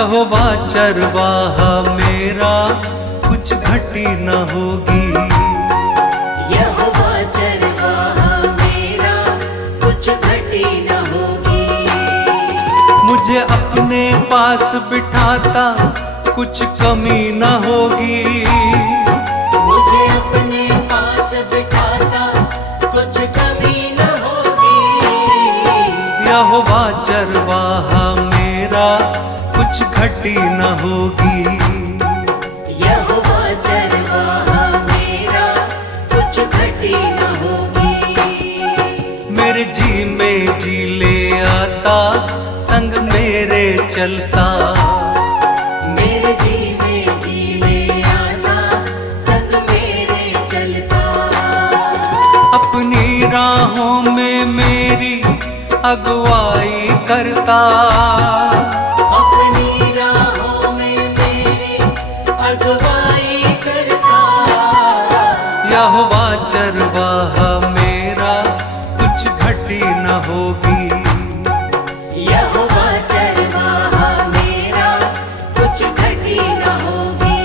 यहोवा चरवाहा मेरा, कुछ घटी न होगी। यहोवा चरवाहा मेरा, कुछ घटी न होगी। मुझे अपने पास बिठाता, कुछ कमी न होगी। मुझे अपने पास बिठाता, कुछ कमी न होगी। यहोवा चरवाहा मेरा, कुछ घटी न होगी। यहोवा चरवाहा मेरा, कुछ घटी न होगी। मेरे जी में जी ले आता, संग मेरे चलता। मेरे जी में जी ले आता, संग मेरे चलता। अपनी राहों में मेरी अगुवाई करता। अपनी राहों में मेरी अगुवाई करता। यहोवा चरवाहा मेरा, कुछ घटी न होगी। यहोवा चरवाहा मेरा, कुछ घटी न होगी।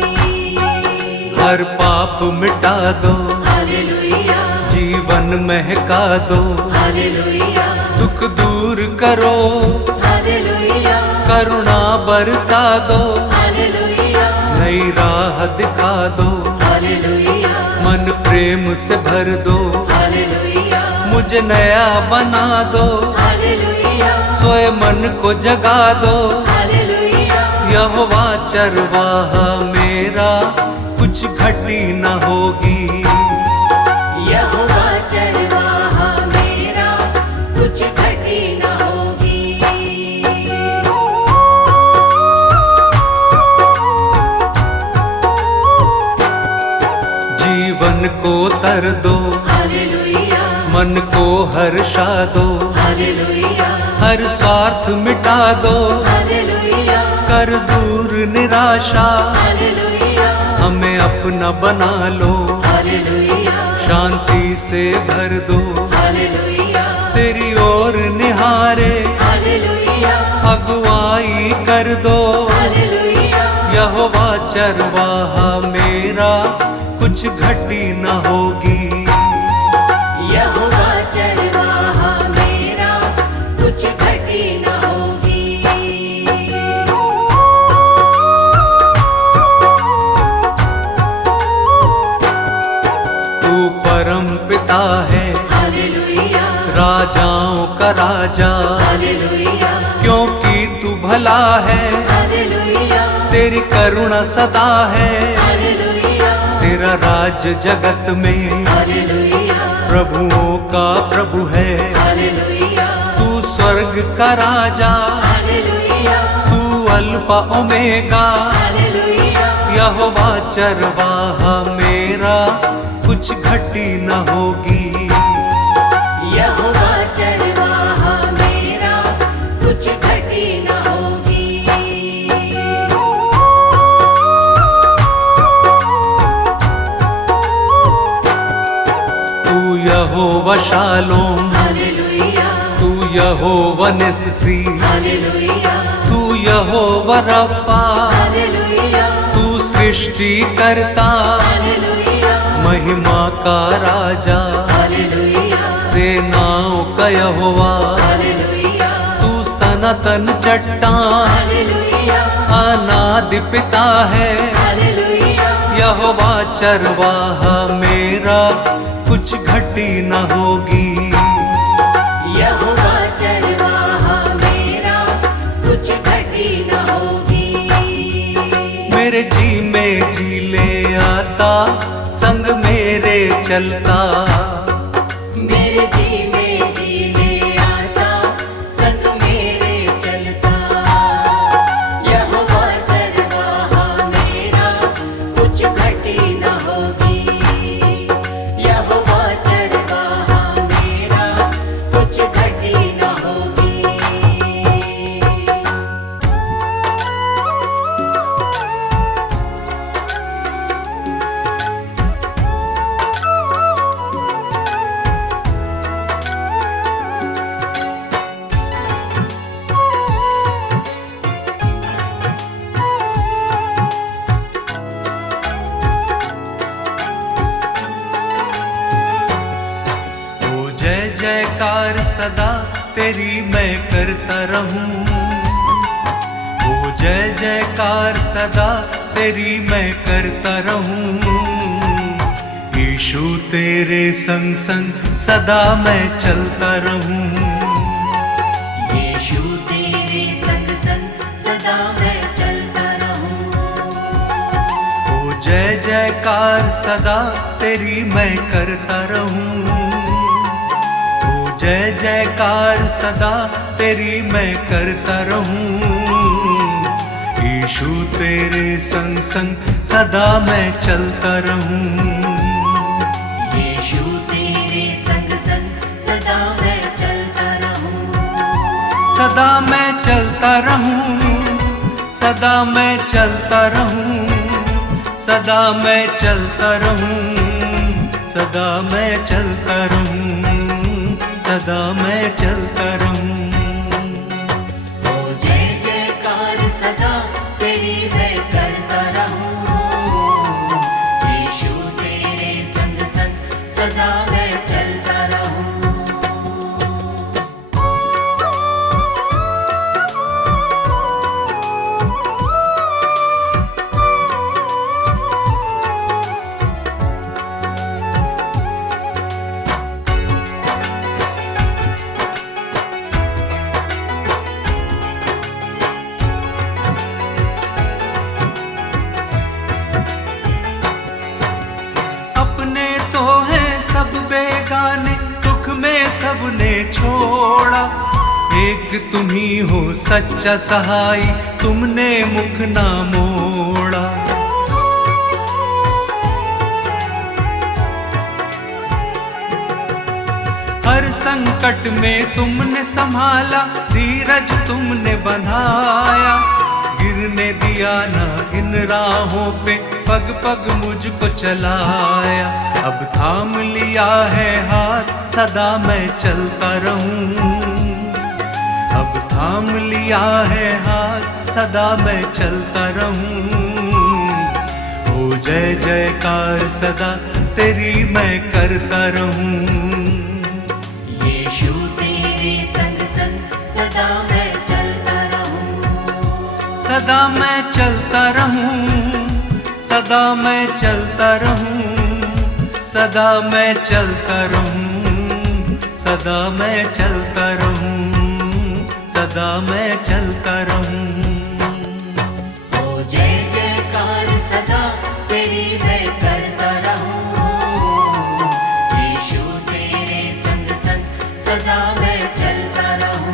हर पाप मिटा दो, हालेलुया, जीवन महका दो। हालेलुया, दुख दूर करो, हालेलुया, करुणा बरसा दो। हालेलुया, नई राह दिखा दो, हालेलुया, मन प्रेम से भर दो। हालेलुया, मुझे नया बना दो, हालेलुया, सोए मन को जगा दो। हालेलुया। यहोवा चरवाहा मेरा, कुछ घटी न होगी। यहोवा चरवाहा मेरा, कुछ घटी न होगी। जीवन को तर दो, हालेलुया, मन को हर्षा दो। हालेलुया, हर स्वार्थ मिटा दो, हालेलुया, कर दूर निराशा। हालेलुया, हमें अपना बना लो, हालेलुया, शांति से भर दो। हालेलुया, तेरी ओर निहारे, हालेलुया, अगुवाई कर दो। हालेलुया। यहोवा चरवाहा मेरा, कुछ घटी न होगी। यहोवा चरवाहा मेरा, कुछ घटी न होगी। तू परम पिता है, हालेलुया, राजाओं का राजा। हालेलुया, क्योंकि तू भला है, हालेलुया, तेरी करुणा सदा है। हालेलुया, तेरा राज जगत में, हालेलुया, प्रभुओं का प्रभु है। हालेलुया, तू स्वर्ग का राजा, हालेलुया, तू अल्फा ओमेगा। हालेलुया, यहोवा चरवाहा मेरा, कुछ घटी न होगी। यहोवा चरवाहा मेरा, कुछ घटी न होगी। तू यहोवा शालोम, हालेलुया, तू यहोवा निस्सी। हालेलुया, तू यहोवा रफा, हालेलुया, तू सृष्टि करता। हालेलुया, महिमा का राजा, हालेलुया, सेनाओं का यहोवा। हालेलुया, तू सनातन चट्टान, हालेलुया, अनादि पिता है। हालेलुया, यहोवा चरवाहा मेरा, कुछ घटी न होगी। यहोवा चरवाहा मेरा, कुछ घटी न होगी। मेरे जी में जी ले आता, संग मेरे चलता। मेरे जी में जी ले आता, संग मेरे चलता। यहोवा चरवाहा मेरा, कुछ घटी न होगी। यहोवा चरवाहा मेरा, कुछ घटी न होगी। जयकार सदा तेरी मैं करता रहूं। ओ जय जयकार सदा तेरी मैं करता रहूं। यीशु तेरे संग संग सदा मैं चलता रहूं। यीशु तेरे संग संग सदा मैं चलता रहूं। ओ जय जयकार सदा तेरी मैं करता रहूं। ओ जय जयकार सदा तेरी मैं करता रहूं। यीशु तेरे संग संग सदा मैं चलता रहूं। यीशु तेरे संग संग सदा मैं चलता रहूं। सदा मैं चलता रहूं। सदा मैं चलता रहूं। सदा मैं चलता रहूं। सदा मैं चलता रहूं। सदा मैं चलता रहूं। ओ जय जयकार सदा तेरी मैं करता रहूं। यीशु तेरे संग संग सदा मैं चलता रहूं। अपने तो हैं सब बेगाने, दुख में सबने छोड़ा। एक तुम ही हो सच्चा सहाय, तुमने मुख ना मोड़ा। हर संकट में तुमने संभाला, धीरज तुमने बंधाया। गिरने दिया ना इन राहों पे, पग पग मुझको चलाया। अब थाम लिया है हाथ, सदा मैं चलता रहूं। अब थाम लिया है हाथ, सदा मैं चलता रहूं। ओ जय जयकार सदा तेरी मैं करता रहूं। यीशु तेरे संग संग सदा मैं चलता रहूं। सदा मैं चलता रहूं। सदा मैं चलता रहूं। सदा मैं चलता रहूं। सदा मैं चलता रहूं। सदा मैं चलता रहूं। ओ जय जयकार सदा तेरी मैं करता रहूं। यीशु तेरे संग संग सदा मैं चलता रहूं।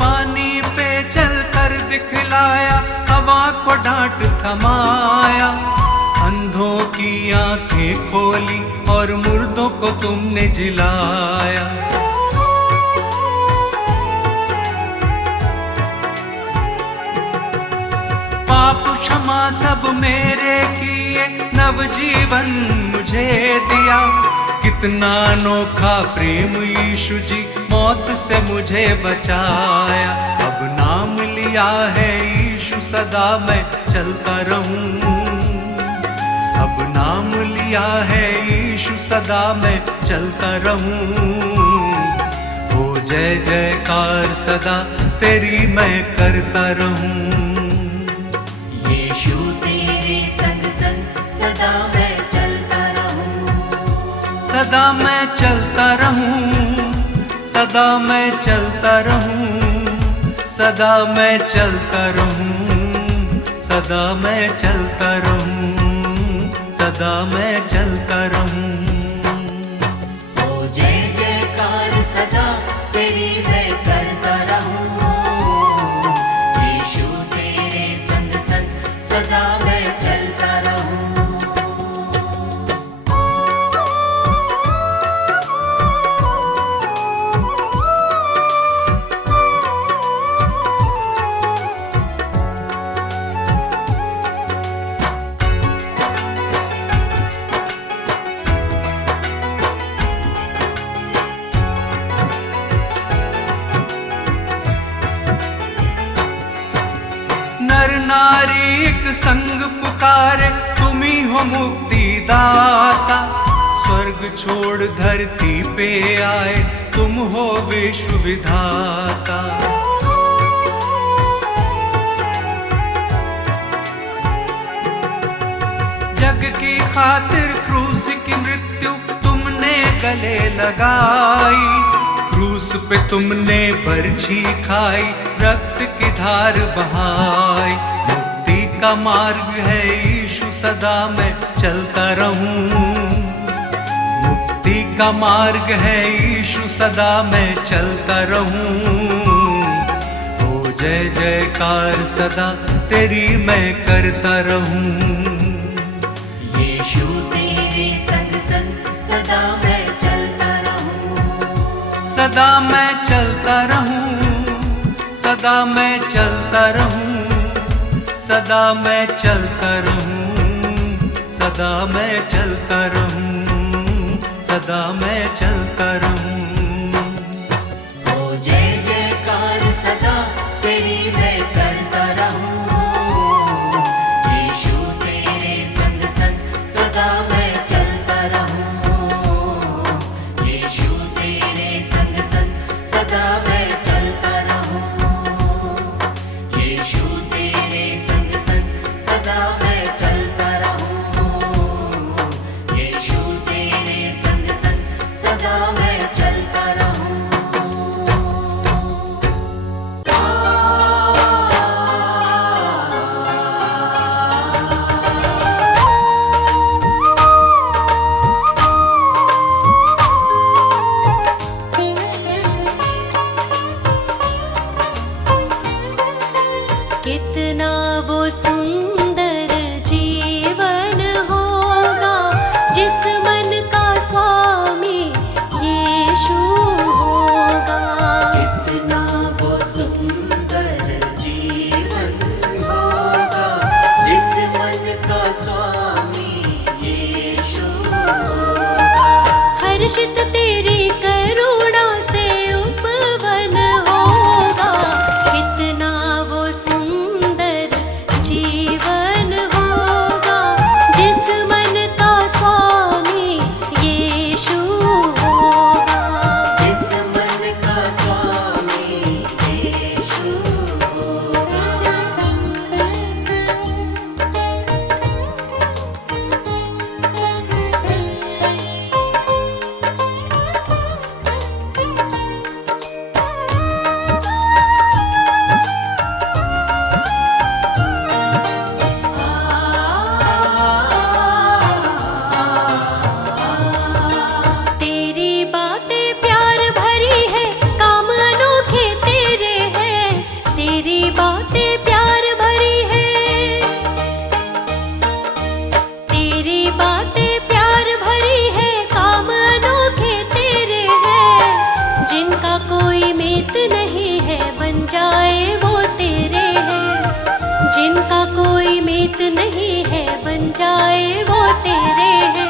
पानी पे चलकर दिखलाया, हवा को डांट थमाया। अंधों की आंखें खोली और मुर्दों को तुमने जिलाया। पाप क्षमा सब मेरे किए, नवजीवन मुझे दिया। कितना अनोखा प्रेम यीशु जी, मौत से मुझे बचाया। अब नाम लिया है यीशु, सदा मैं चलता रहूं। अब नाम लिया है यीशु, सदा मैं चलता रहूं। ओ जय जयकार सदा तेरी मैं करता रहूं। यीशु तेरे संग संग सदा मैं चलता रहूं। सदा मैं चलता रहूं। सदा मैं चलता रहूं। सदा मैं चलता रहूं। सदा मैं चलता रहूं। सदा मैं चलता रहूं। ओ जय जयकार सदा तेरी मैं करता रहूं। यीशु तेरे संग संग सदा मैं चलता रहूं। नारी एक संग पुकारे, तुम ही हो मुक्ति दाता। स्वर्ग छोड़ धरती पे आए, तुम हो विश्व विधाता। जग की खातिर क्रूस की मृत्यु तुमने गले लगाई। क्रूस पे तुमने बरछी खाई, रक्त की धार बहाई। मुक्ति का मार्ग है यीशु, सदा मैं चलता रहूं। मुक्ति का मार्ग है यीशु, सदा मैं चलता रहूं। ओ जय जयकार सदा तेरी मैं करता रहूं। यीशु तेरे संग संग सदा मैं चलता रहूं। सदा मैं चलता रहूं, सदा मैं चलता रहूं, सदा मैं चलता रहूं, सदा मैं चलता रहूं, सदा मैं चलता रहूं। ओ जय जयकार सदा तेरी मैं करता रहूं। यीशु तेरे संग संग सदा मैं चलता रहूं। यीशु तेरे संग संग सदा मैं चलता रहूं। यीशु तेरे संग संग सदा मैं चलता रहूं। यीशु तेरे संग संग सदा मैं चलता रहूं। कितना वो सुंदर जीवन होगा, जिस मन का स्वामी यीशु होगा। कितना वो सुंदर जीवन होगा, जिस मन का स्वामी यीशु होगा। हर्षित तेरी करुणा से उपवन होगा। कितना वो सुंदर जीवन होगा, जिस मन का स्वामी यीशु होगा। जिस मन का स्वामी यीशु होगा। तेरी बातें प्यार भरी है, काम अनोखे तेरे हैं। तेरी बातें प्यार भरी है, तेरी बातें प्यार भरी है, काम अनोखे तेरे हैं। जिनका कोई मीत नहीं है, बन जाए वो तेरे हैं। जिनका कोई मीत नहीं है, बन जाए वो तेरे हैं।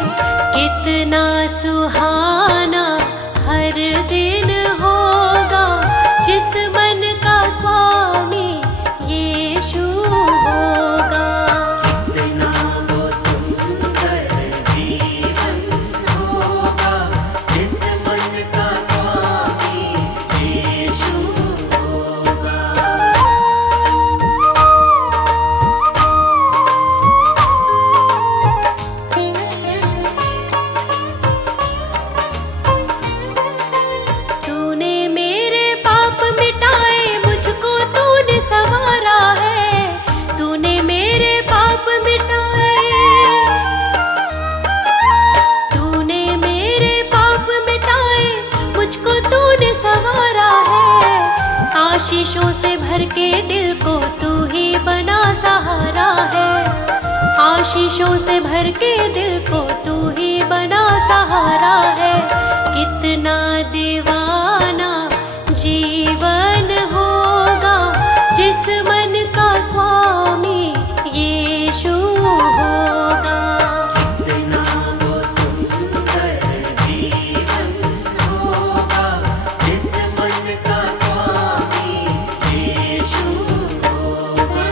कितना सुहाना हर दिन होगा, जिस मन का स्वामी यीशु होगा। कितना वो सुंदर जीवन होगा, जिस मन का स्वामी यीशु होगा। तूने मेरे पाप मिटाए, मुझको तूने संवारा है। तूने मेरे पाप मिटाए, तूने मेरे पाप मिटाए, मुझको तूने संवारा है। आशीषों से भर के दिल को तू ही बना सहारा है। आशीषों से भर के दिल को तू ही बना सहारा है। कितना दीवाना जीवन होगा, जिस मन का स्वामी यीशु होगा। कितना वो सुंदर जीवन होगा, जिस मन का स्वामी यीशु होगा।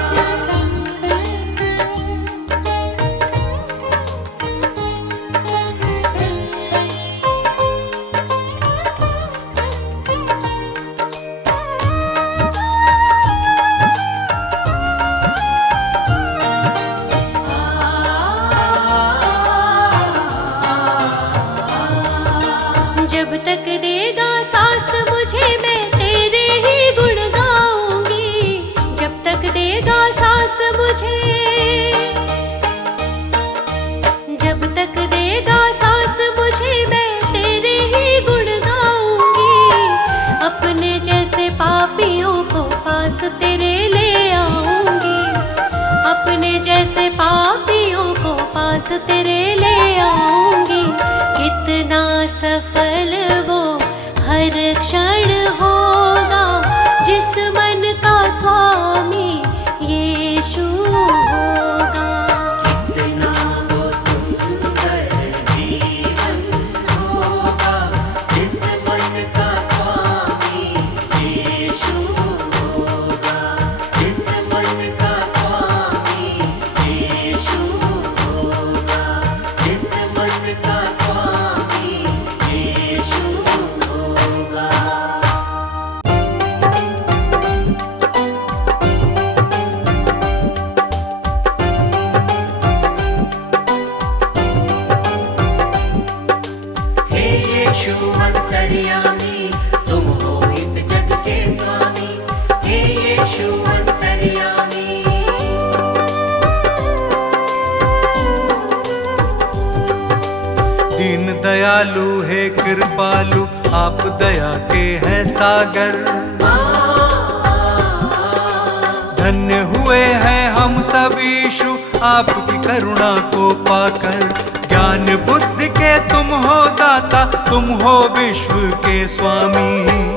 दयालु हे कृपालु, आप दया के हैं सागर। धन्य हुए हैं हम सब यीशु, आपकी करुणा को पाकर। ज्ञान बुद्धि के तुम हो दाता, तुम हो विश्व के स्वामी।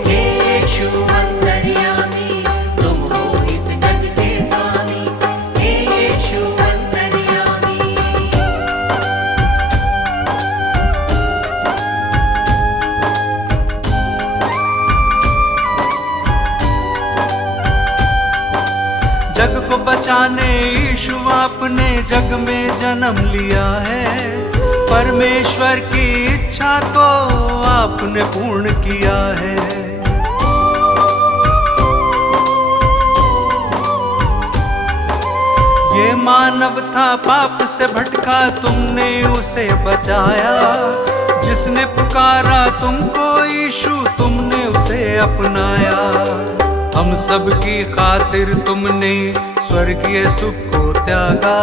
हे यीशु अंतर्यामी, तुम हो इस जग के स्वामी। हे यीशु अंतर्यामी। जग को बचाने यीशु आपने जग में जन्म लिया है। परमेश्वर की इच्छा को आपने पूर्ण किया है। ये मानव था पाप से भटका, तुमने उसे बचाया। जिसने पुकारा तुमको यीशु, तुमने उसे अपनाया। हम सब की खातिर तुमने स्वर्गीय सुख को त्यागा।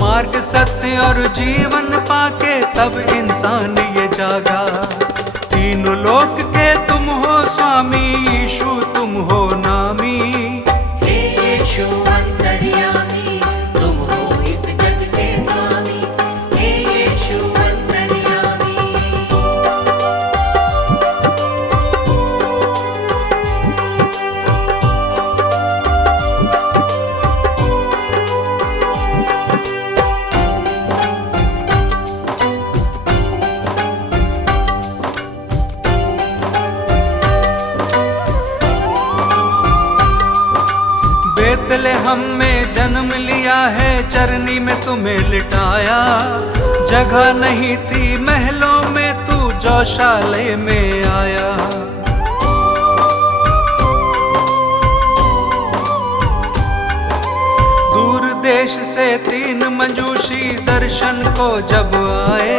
मार्ग सत्य और जीवन पाके तब इंसान ये जागा। तीनों लोक के तुम हो स्वामी, यीशु तुम हो नामी। हे यीशु अंतर्यामी, तुम हो इस जग के स्वामी। हे यीशु अंतर्यामी। बेतलेहम में जन्म लिया है, चरनी में तुम्हें लिटाया। जगह नहीं थी महलों में, तू गौशाले में आया। दूर देश से 3 मंजूषी दर्शन को जब आए।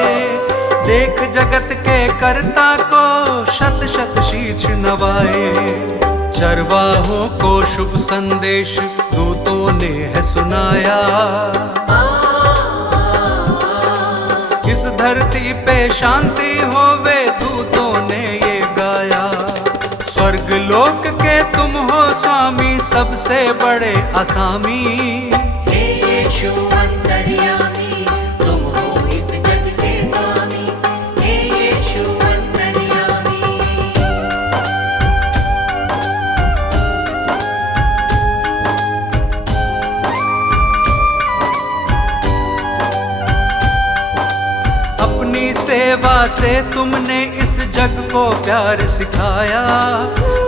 देख जगत के कर्ता को शत शत शीश नवाए। चरवाहों को शुभ संदेश दूतों ने है सुनाया। इस धरती पे शांति होवे, दूतों ने ये गाया। स्वर्ग लोक के तुम हो स्वामी, सबसे बड़े असामी। हे यीशु अंतर्यामी, तुम हो इस जग के स्वामी। हे यीशु अंतर्यामी। अपनी सेवा से तुमने इस जग को प्यार सिखाया।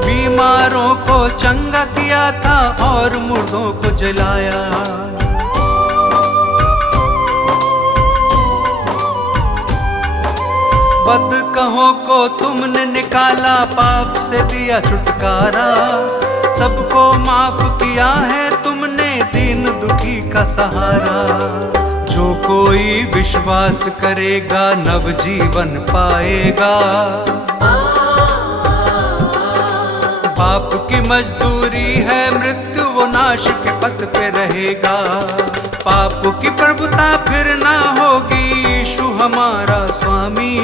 बीमारों को चंगा किया था और मुर्दों को जलाया। बदकहों को तुमने निकाला, पाप से दिया छुटकारा। सबको माफ किया है तुमने, दीन दुखी का सहारा। जो कोई विश्वास करेगा नव जीवन पाएगा। पाप की मजदूरी है मृत्यु, वो नाश के पथ पे रहेगा। पाप की प्रभुता फिर ना होगी, यीशु हमारा स्वामी।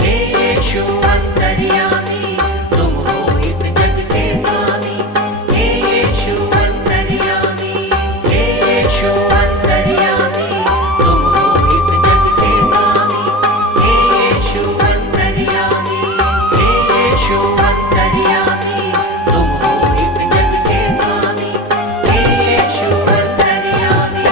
हे यीशु अंतर्यामी, तुम हो इस जग के स्वामी। हे यीशु अंतर्यामी। हे यीशु अंतर्यामी, तुम हो इस जग के स्वामी। हे यीशु अंतर्यामी। हे यीशु अंतर्यामी, तुम हो इस जग के स्वामी। हे यीशु अंतर्यामी।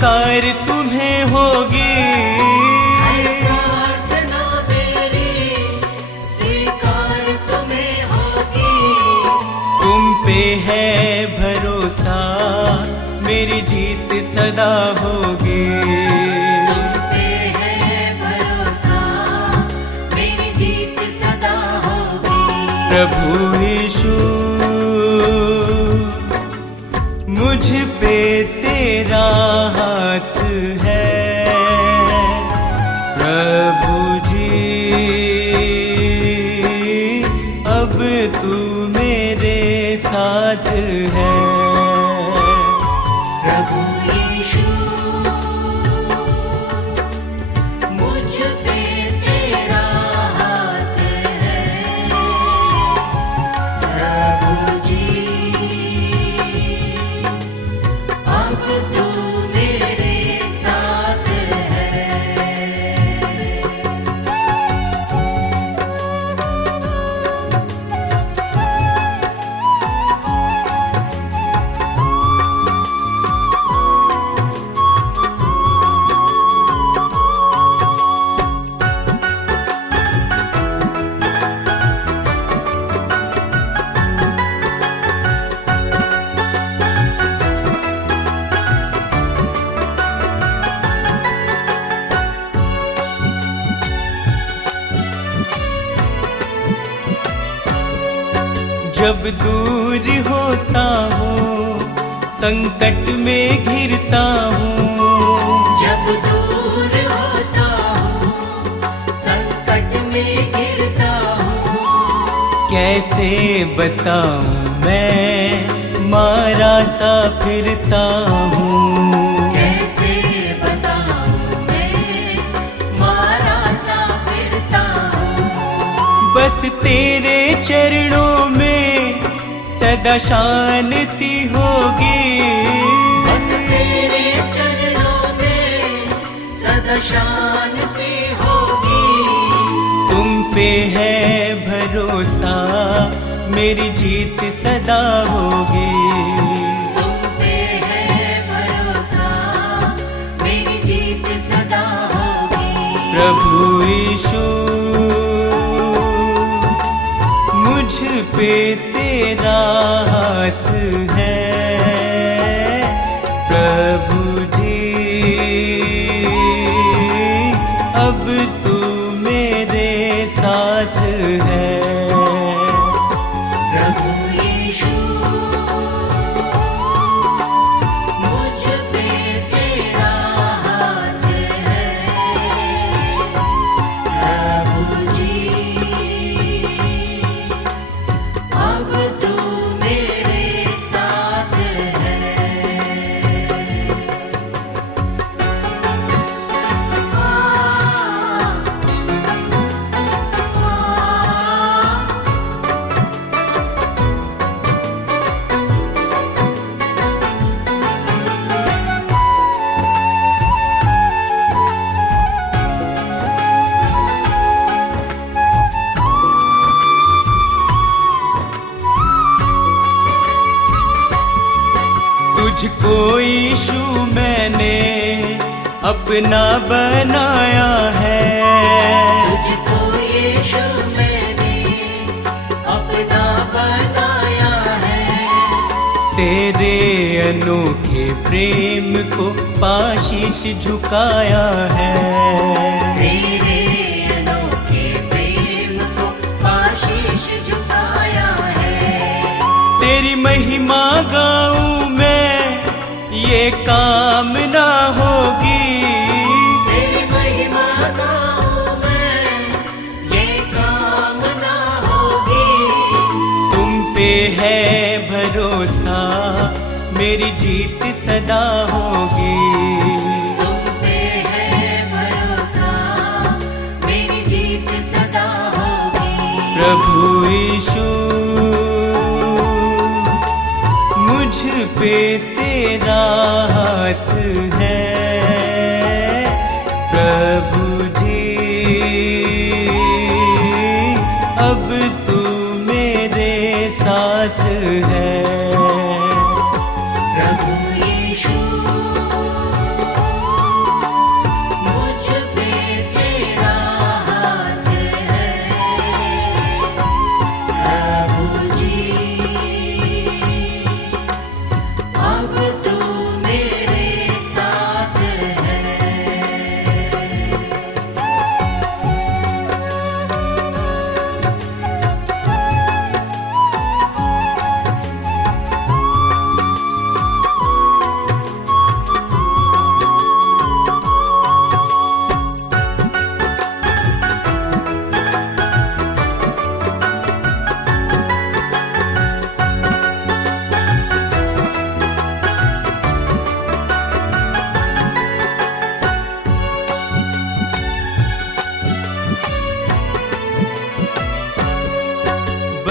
स्वीकार तुम्हें होगी। प्रार्थना मेरी स्वीकार तुम्हें होगी। तुम पे है भरोसा, मेरी जीत सदा होगी। तुम पे है भरोसा, मेरी जीत सदा होगी। प्रभु यीशु मुझ पे तेरा हाथ है। प्रभु जी अब तू मेरे साथ है। प्रभु यीशु मुझ पे तेरा हाथ है। प्रभु जी अब तू मेरे साथ है। जब दूर होता हूँ, संकट में घिरता हूँ। जब दूर होता हूँ, संकट में घिरता हूँ। कैसे बताऊँ मैं मारा सा फिरता हूँ। कैसे बताऊँ मैं मारा सा फिरता हूँ। बस तेरे चरणों में सदा शांति होगी। बस तेरे चरणों में सदा शांति होगी। तुम पे है भरोसा, मेरी जीत सदा होगी। तुम पे है भरोसा, मेरी जीत सदा होगी। प्रभु यीशु मुझ पे तेरा हाथ है। प्रभु जी अब तू मेरे साथ है। प्रभु यीशु मुझ पे तेरा हाथ है। प्रभु जी अब तू मेरे साथ है। तुझको यीशु मैंने अपना बनाया है। तुझको यीशु मैंने अपना बनाया है। तेरे अनोखे प्रेम को पाशीश झुकाया है। तेरे अनोखे प्रेम को पाशीश झुकाया है। तेरी महिमा गाऊं मैं, ये कामना होगी। तेरी महिमा गाऊं मैं, ये कामना होगी। तुम पे है भरोसा, मेरी जीत सदा होगी। तुम पे है भरोसा, मेरी जीत सदा होगी। प्रभु यीशु मुझ पे तेरा हाथ है। प्रभु जी अब तू मेरे साथ है। प्रभु यीशु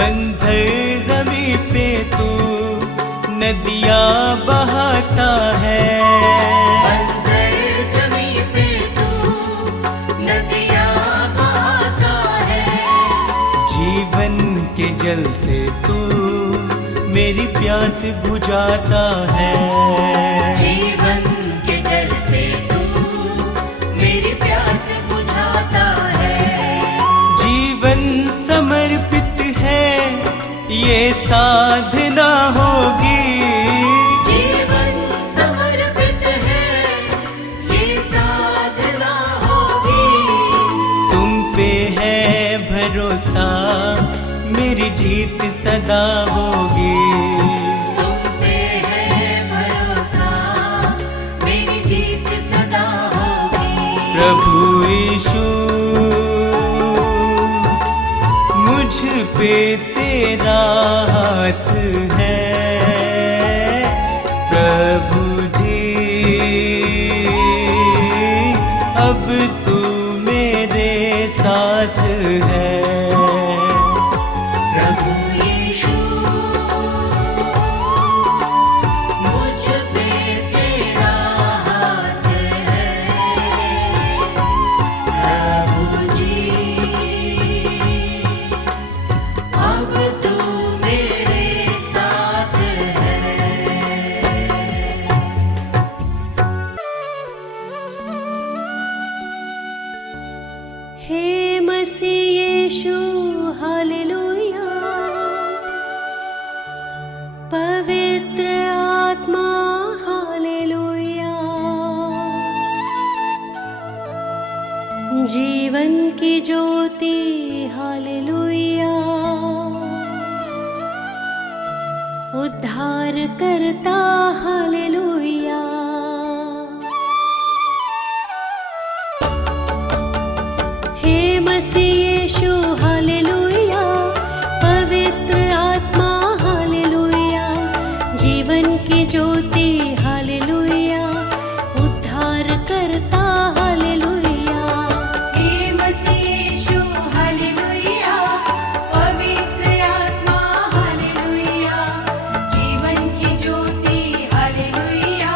बंजर जमी पे तू नदियाँ बहाता है। बंजर ज़मीं पे तू नदियाँ बहाता है। जीवन के जल से तू मेरी प्यास बुझाता है। जीवन के जल से तू मेरी प्यास बुझाता है। जीवन समर्पित है ये साधना होगी। जीवन समर्पित है ये साधना होगी। तुम पे है भरोसा मेरी जीत सदा होगी। तुम पे है भरोसा मेरी जीत सदा होगी। प्रभु यीशु मुझ पे तेरा हाथ है। प्रभु जी अब तू मेरे साथ है। प्रभु यीशु मुझ पे तेरा हाथ है। प्रभु जी अब तू मेरे साथ है। हे मसीह यीशु हालेलुया। पवित्र आत्मा हालेलुया। जीवन की ज्योति हालेलुया। उद्धार करता हालेलुया। हे मसीह यीशु हालेलुया। पवित्र आत्मा हालेलुया। जीवन की ज्योति हालेलुया। उद्धार करता हालेलुया। हे मसीह यीशु हालेलुया। पवित्र आत्मा हालेलुया। जीवन की ज्योति हालेलुया।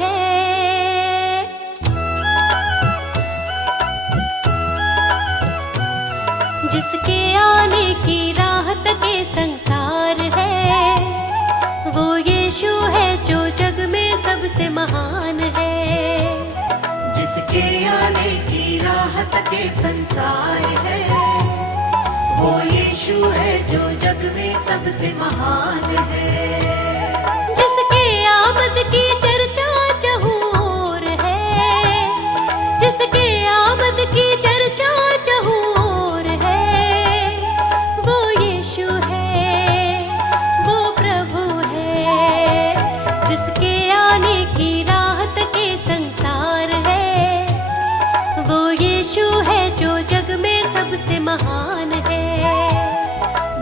है। जिसके आने की राहत के संसार है, वो यीशु है जो जग में सबसे महान है। जिसके आने की राहत के संसार है, वो यीशु है जो जग में सबसे महान है। जिसके आमद की चर्चा चहुँ ओर है, जिसके आमद की चर्चा चहुँ ओर है, वो यीशु है, वो प्रभु है। जिसके आने की राहत के संसार है, वो यीशु है जो जग में सबसे महान है।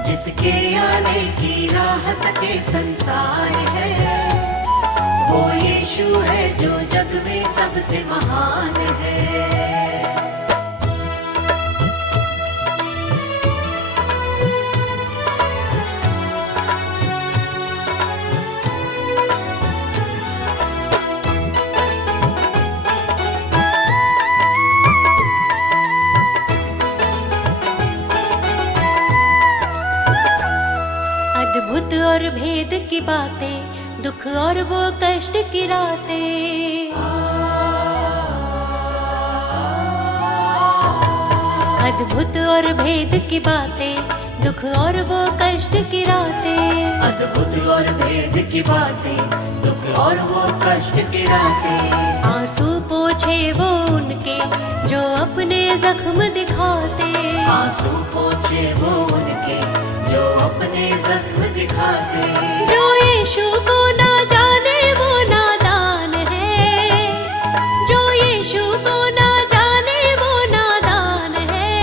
जिसके आने की राहत के संसार है, वो यीशु है जो जग में सबसे महान है। अद्भुत और भेद की बातें, दुख और वो कष्ट की रातें। अद्भुत और भेद की बातें, दुख और वो कष्ट की रातें। अद्भुत और भेद की बातें, दुख और वो कष्ट की रातें। आंसू पोछे वो उनके जो अपने जख्म दिखाते। आंसू पोछे वो उनके जो अपने जख्म दिखाते। जो यीशु को ना जाने वो नादान है, जो यीशु को ना जाने वो नादान है।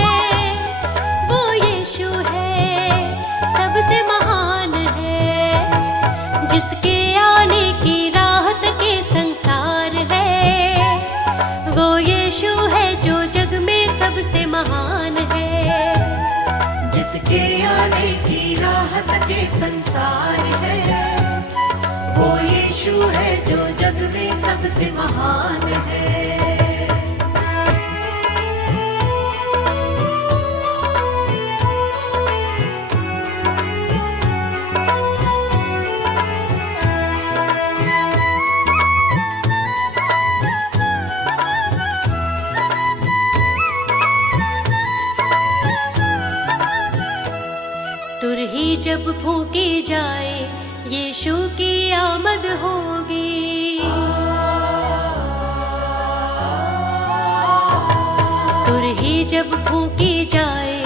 वो यीशु है, सबसे महान है। जिसके आने की राहत के संसार है, वो यीशु है जो जग में सबसे महान है। जिसके आने की राहत के संसार है, वो यीशु है जो जग में सबसे महान है। तुरही जब फूंकी जाए, यीशु की आमद होगी। तुरही जब फूंकी जाए,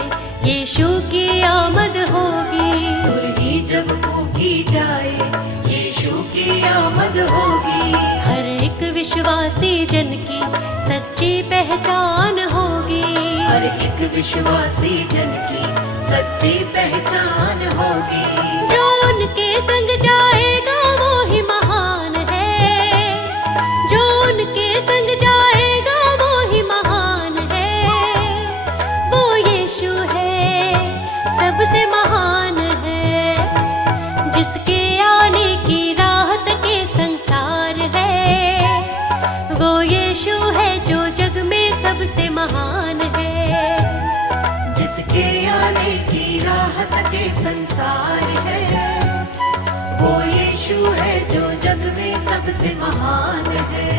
यीशु की आमद होगी। तुरही जब फूंकी जाए, यीशु की आमद होगी। हर एक विश्वासी जन की सच्ची पहचान होगी। हर एक विश्वासी जन की सच्ची पहचान होगी। जो उनके संग जाएगा वो ही महान है, जो उनके संग जाएगा वो ही महान है। वो यीशु है, सबसे महान है। जिसके आने की राहत के संसार है, वो यीशु है जो जग में सबसे महान है। जिसके आने की राहत के संसार है, वो यीशु है जो जग में सबसे महान है।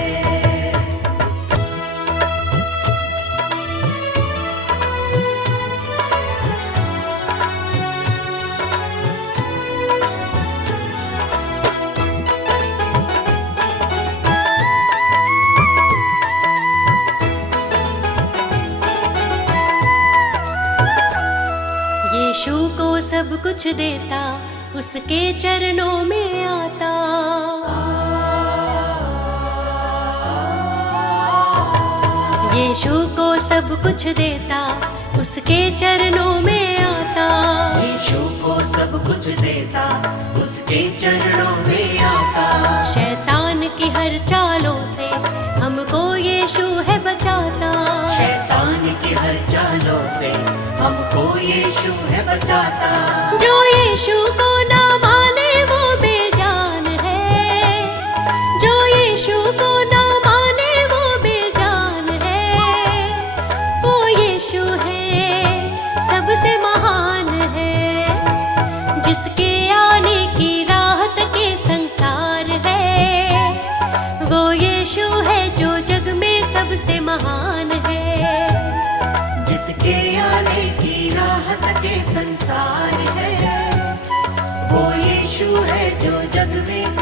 यीशु को सब कुछ देता, उसके चरणों में आता। यीशु को सब कुछ देता, उसके चरणों में आता। यीशु को सब कुछ देता, उसके चरणों में आता। शैतान की हर चालों से हमको यीशु है बचाता। शैतान की हर चालों से हमको यीशु है बचाता। जो यीशु को ना माने वो बेजान है, जो यीशु को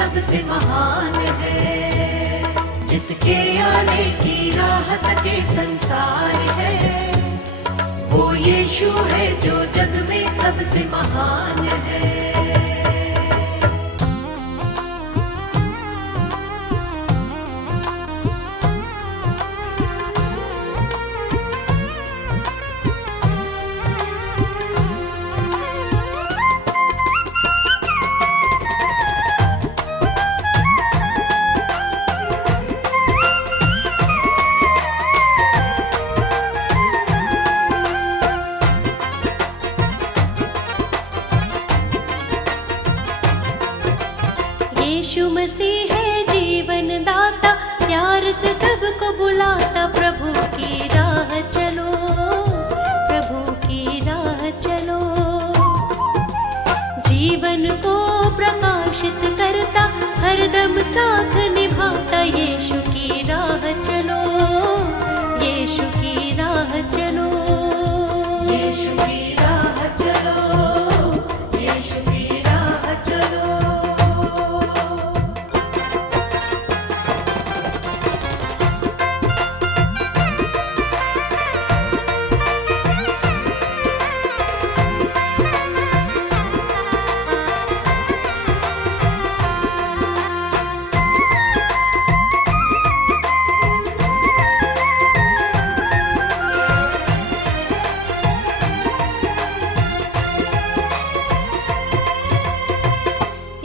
सबसे महान है। जिसके आने की राह तक ये संसार है, वो यीशु है जो जग में सबसे महान है। यीशु मसीह है जीवन दाता, प्यार से सबको बुलाता। प्रभु की राह चलो, प्रभु की राह चलो। जीवन को प्रकाशित करता, हरदम साथ निभाता। यीशु की राह चलो, यीशु की राह चलो। यीशु की राह चलो, यीशु की राह चलो।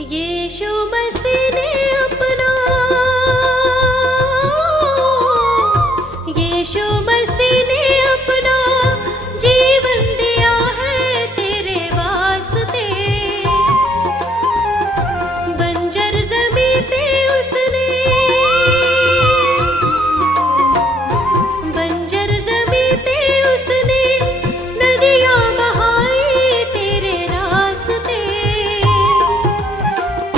यीशु मसीह ने अपना, यीशु मसीह ने अपना जीवन दिया है तेरे वास्ते। बंजर ज़मीं पे उसने, बंजर ज़मीं पे उसने नदियाँ बहाई तेरे रास्ते।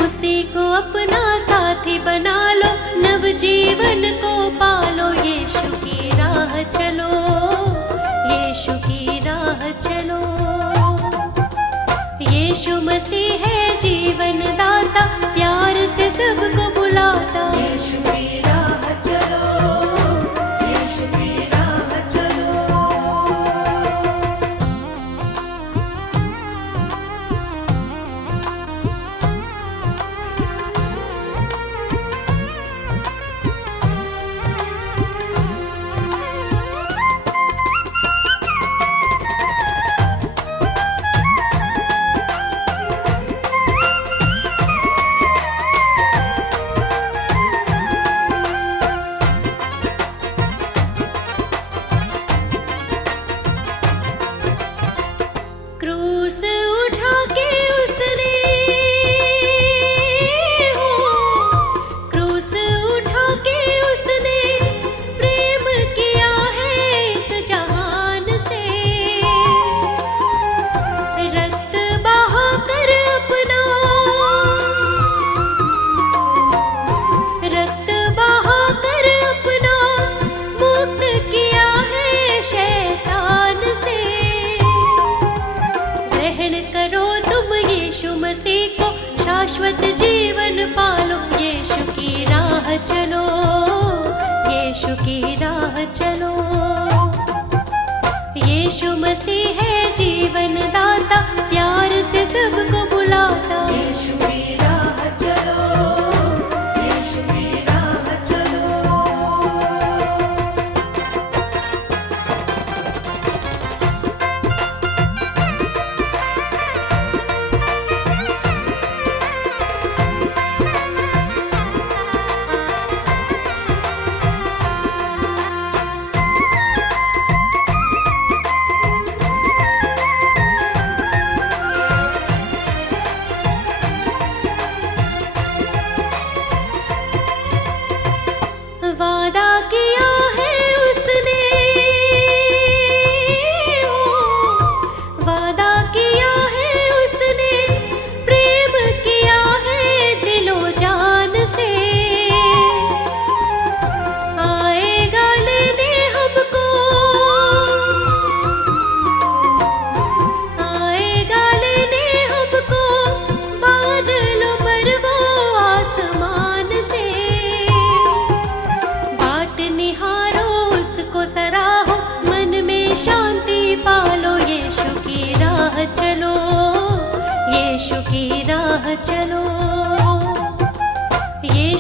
उसी को अपना साथी बना लो, नव जीवन को पालो। यीशु की राह चलो, यीशु की राह चलो। यीशु मसीह है जीवन दाता, प्यार से सबको बुलाता। यीशु की राह चलो, यीशु की राह चलो। क्रूस उठा के उसने, हो क्रूस उठा के उसने प्रेम किया है इस जहान से। रक्त बहा कर अपना, रक्त बहा कर अपना मुक्त किया है शैतान से। ग्रहण करो तुम यीशु मसीह को, शाश्वत जीवन पालो। यीशु की राह चलो, यीशु की राह चलो। यीशु मसीह है जीवन दाता, प्यार से सबको बुलाता। यीशु की राह चलो, यीशु की राह चलो।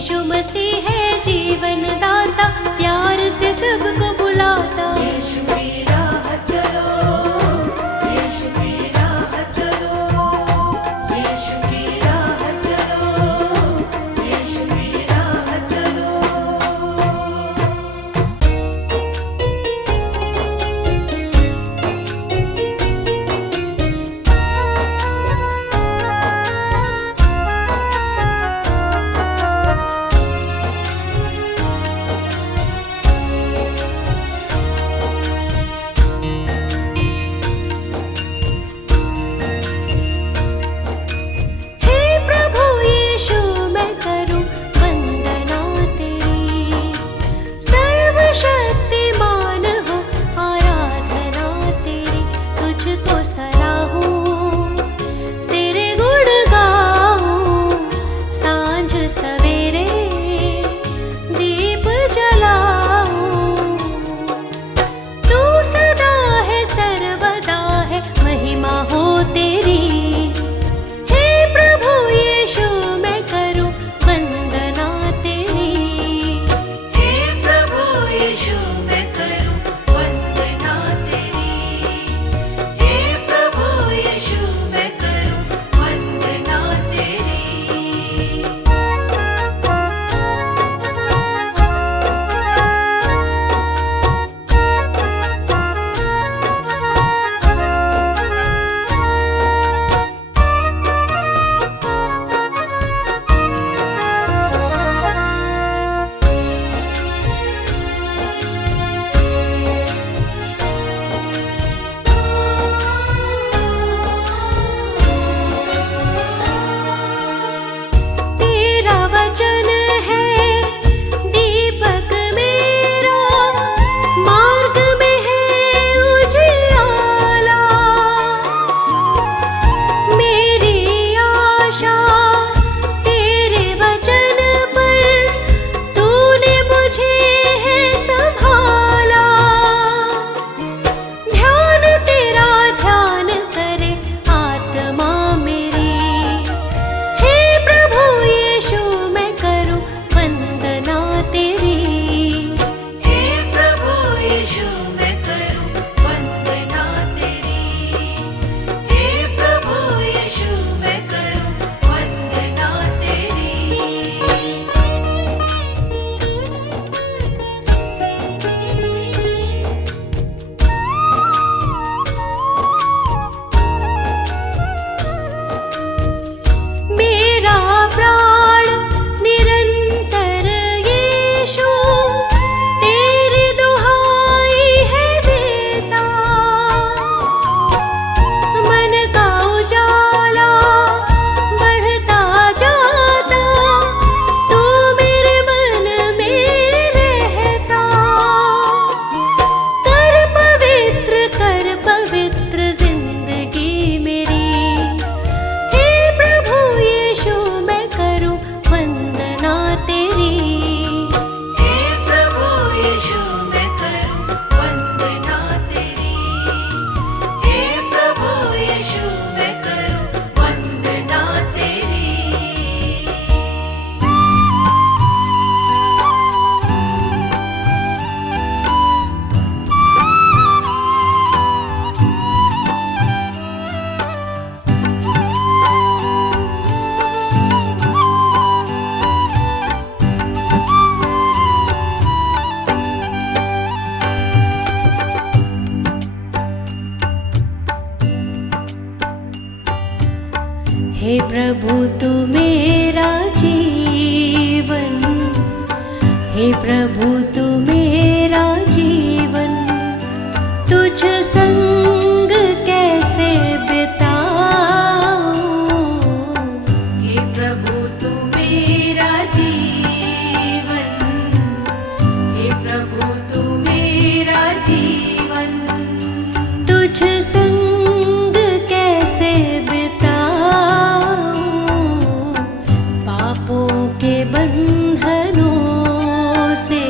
यीशु मसीह है जीवन दाता, प्यार से सबको बुलाता। यीशु की राह चलो, यीशु की राह चलो, यीशु की राह चलो, यीशु की राह चलो। हे प्रभु यीशु मैं करूं वंदना तेरी, सर्वशक्तिमान हो आराधना तेरी। तुझको सराहूं तेरे गुण गाऊं, सांझ सवेरे दीप जलाऊं। तू सदा है सर्वदा है, महिमा हो तेरी। हे प्रभु यीशु मैं करूं वंदना तेरी। हे प्रभु यीशु मैं करूं वंदना तेरी, हे प्रभु यीशु मैं करूं वंदना तेरी। तेरा वचन है दीपक मेरा, मार्ग में है उजियाला। मेरी आशा तेरे वचन पर, तूने मुझे है संभाला। ध्यान तेरा ध्यान करे आत्मा मेरी। हे प्रभु यीशु मैं करूं वंदना तेरी। हे प्रभु यीशु मैं करूं वंदना तेरी, हे प्रभु यीशु मैं करूं वंदना तेरी। मेरा प्राण निरंतर यीशु तेरी दुहाई है देता। मन का उजाला बढ़ता जाता, तू मेरे मन में रहता। कर पवित्र जिंदगी मेरी। हे प्रभु यीशु मैं करूं वंदना तेरी। हे प्रभु यीशु मैं करूं वंदना तेरी, हे प्रभु यीशु मैं करूं वंदना तेरी। हे प्रभु तू मेरा जीवन, हे प्रभु तू मेरा जीवन। तुझ संग कैसे बिताऊं, हे प्रभु तू मेरा जीवन, हे प्रभु तू मेरा जीवन। तुझ संग कैसे बिताऊं, पापों के बंधनों से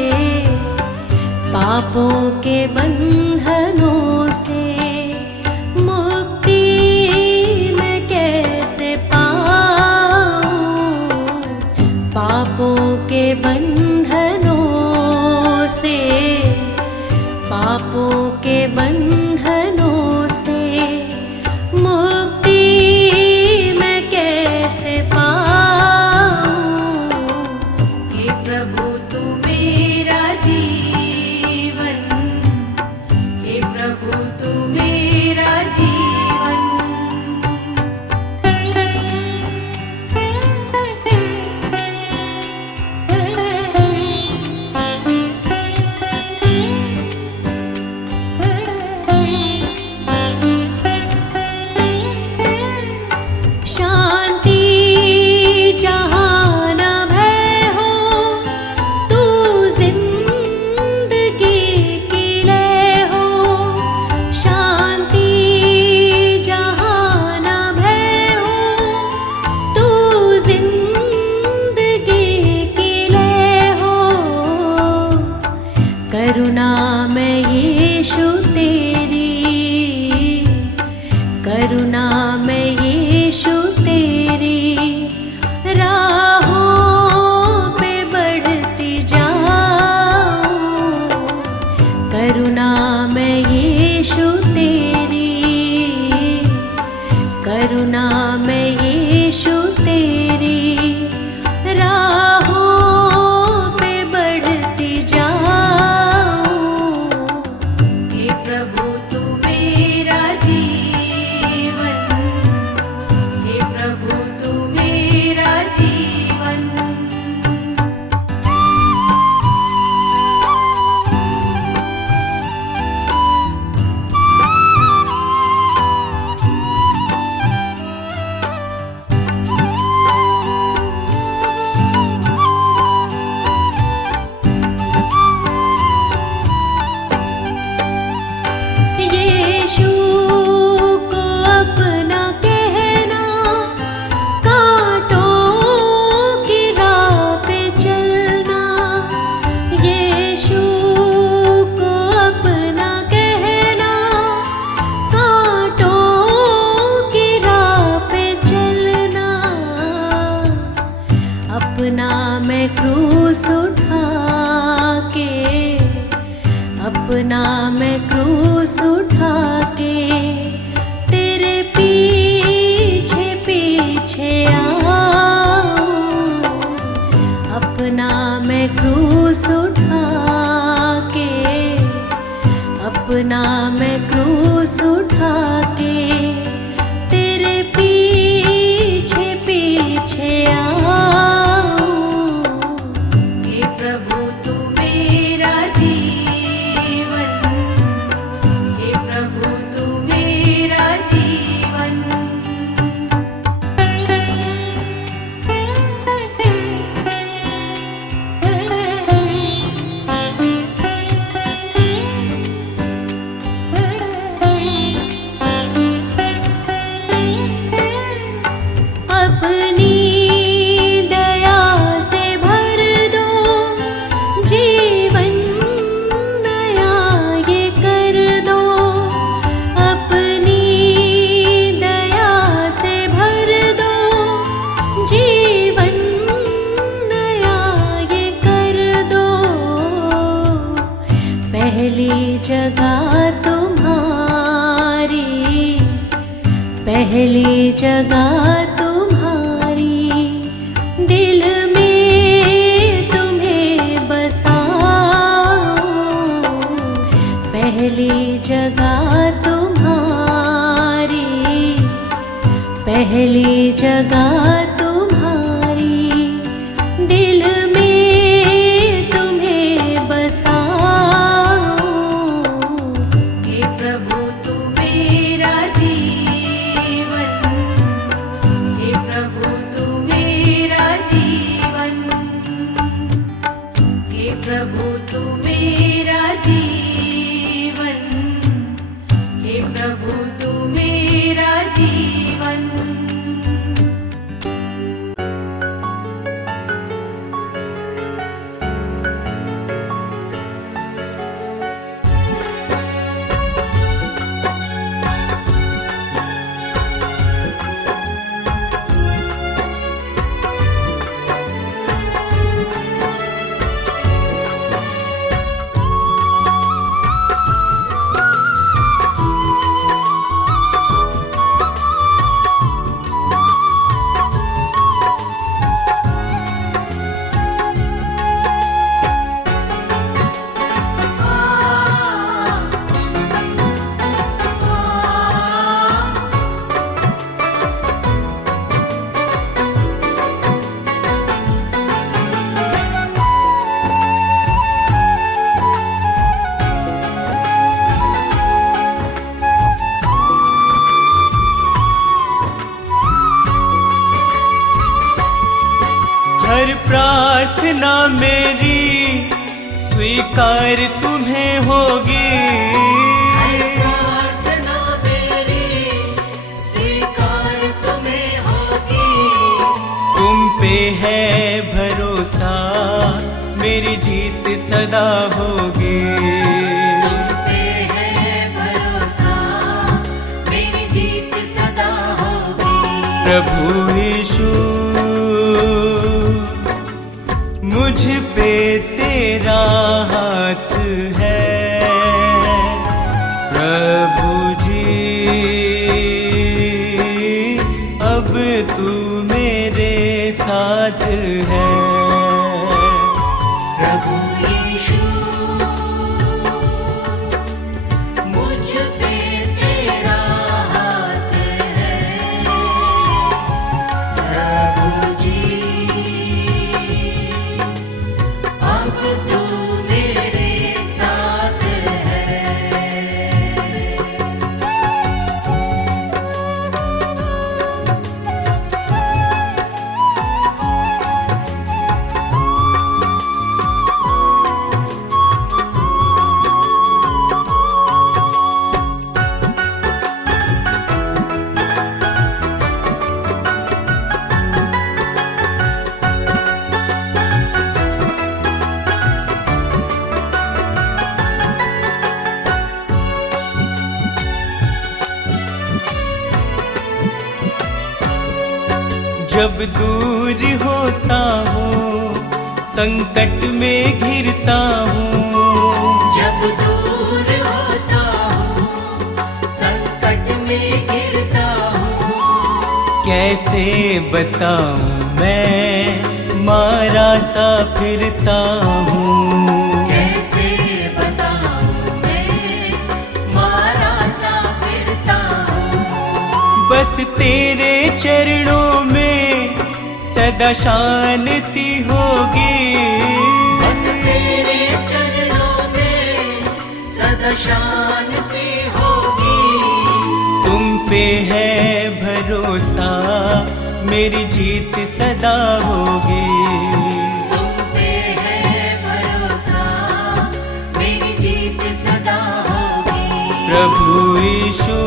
करुणा में यीशु तेरी राहों पे बढ़ती जाऊं, करुणा में यीशु तेरी, करुणा में यीशु तेरी राहों पे बढ़ती जाऊं। हे प्रभु तू मेरा जीवन, हे प्रभु तू मेरा जीवन। यीशु को अपना कहना, कांटों की राह पे चलना। यीशु को अपना कहना, कांटों की राह पे चलना। अपना मैं क्रूस उठा के, अपना मैं क्रूस उठा के तेरे पीछे पीछे आऊं। अपना मैं क्रूस उठा के, अपना मैं क्रूस उठा के तेरे पीछे पीछे आऊं। हे प्रभु तू मेरा जीवन, हे प्रभु तू मेरा जीवन। अपनी दया से भर दो, जीवन नया ये कर दो। अपनी दया से भर दो, जीवन नया ये कर दो। पहली जगह तुम्हारी, पहली जगह तुम्हारी, दिल में तुम्हें बसाऊं। पहली जगह तुम्हारी, पहली जगह तुम्हारी, दिल में तुम्हें बसाऊं। हे प्रभु तू मेरा जीवन, हे प्रभु तू मेरा जीवन। हे प्रभु तू मेरा जीवन, हे प्रभु तू मेरा जीवन। हर प्रार्थना मेरी स्वीकार तुम्हें होगी। प्रार्थना मेरी स्वीकार तुम्हें होगी। तुम पे है भरोसा, मेरी जीत सदा होगी। तुम पे है भरोसा, मेरी जीत जीत सदा होगी। प्रभु यीशु मुझ पे तेरा हाथ है। प्रभु जी अब तू मेरे साथ है। प्रभु यीशु मुझ पे तेरा हाथ है। प्रभु जी अब तू मेरे साथ है। जब दूर होता हूँ संकट में घिरता हूँ। जब दूर होता हूँ संकट में गिरता हूँ। कैसे बताऊँ मैं मारा सा फिरता हूँ। कैसे बताऊँ मैं मारा सा फिरता हूँ। बस तेरे चरणों में सदा शांति होगी। बस तेरे चरणों में सदा शांति होगी। तुम पे है भरोसा मेरी जीत सदा होगी। तुम पे है भरोसा मेरी जीत सदा होगी। प्रभु यीशु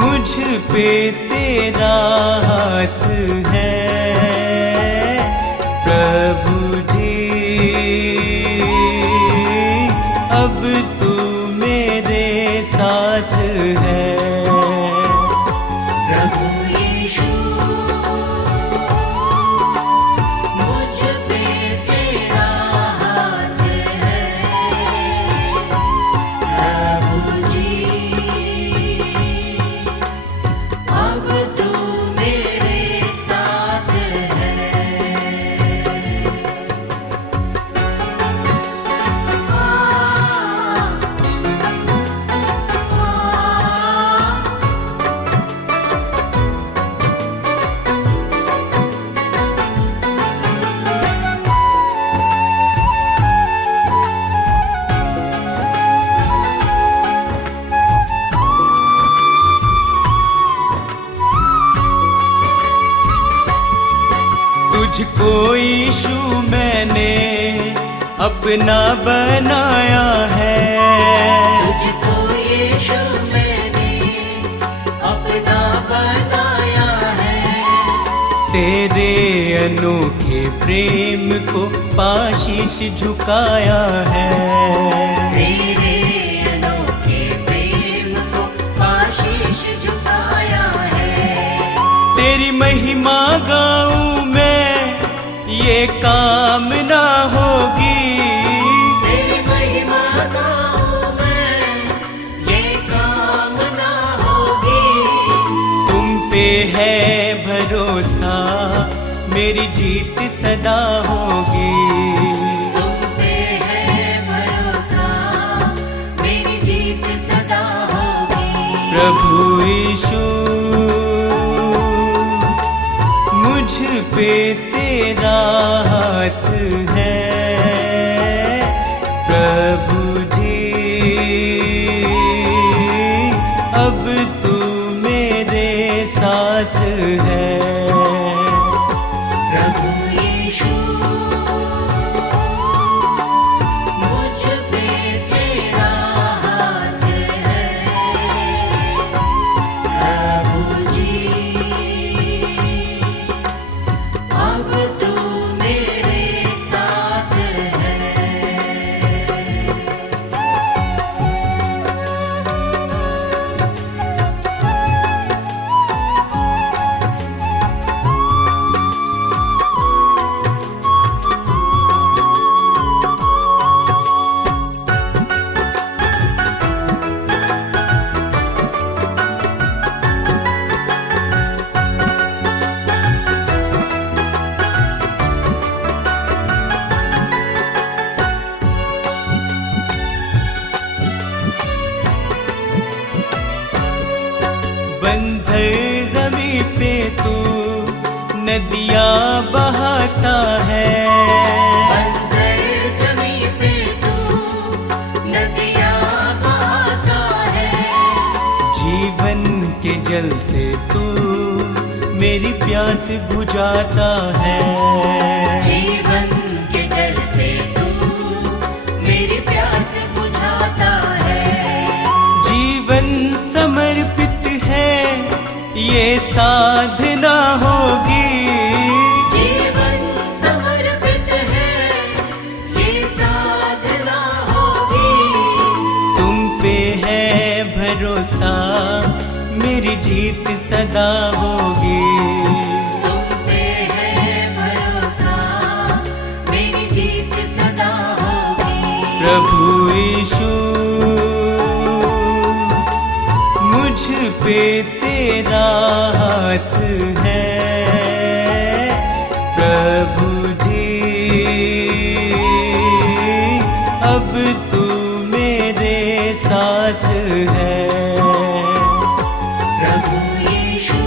मुझ पे तेरा हाथ है। प्रभु जी अब तू मेरे साथ है। प्रभु यीशु मुझ पे तेरा हाथ है। प्रभु जी अब तू मेरे साथ है। तुझको यीशु मैंने अपना बनाया है। तुझको यीशु मैंने अपना बनाया है। तेरे अनोखे प्रेम को पाशीश झुकाया है। तेरे अनोखे प्रेम को आशीष झुकाया है। तेरी महिमा गाऊं मैं ये कामना होगी। तेरी महिमा गाऊं मैं ये कामना होगी। तुम पे है भरोसा मेरी जीत सदा होगी। तुम पे है भरोसा मेरी जीत सदा होगी। प्रभु यीशु मुझ पे तेरा हाथ है। प्रभु जी अब तू मेरे साथ है। प्रभु यीशु मुझ पे तेरा हाथ है। प्रभु जी अब तू मेरे साथ है। बंजर जमी पे तू नदियाँ बहाता है। बंजर ज़मीं पे तू नदियाँ बहाता है। जीवन के जल से तू मेरी प्यास बुझाता है। जीवन के जल से तू मेरी प्यास बुझाता है। जीवन समर्पित है ये साधना होगी। जीवन समर्पित है ये साधना होगी। तुम पे है भरोसा मेरी जीत सदा होगी। तुम पे है भरोसा मेरी जीत सदा होगी। प्रभु यीशु मुझ पे तेरा हाथ है। प्रभु जी अब तू मेरे साथ है। प्रभु यीशु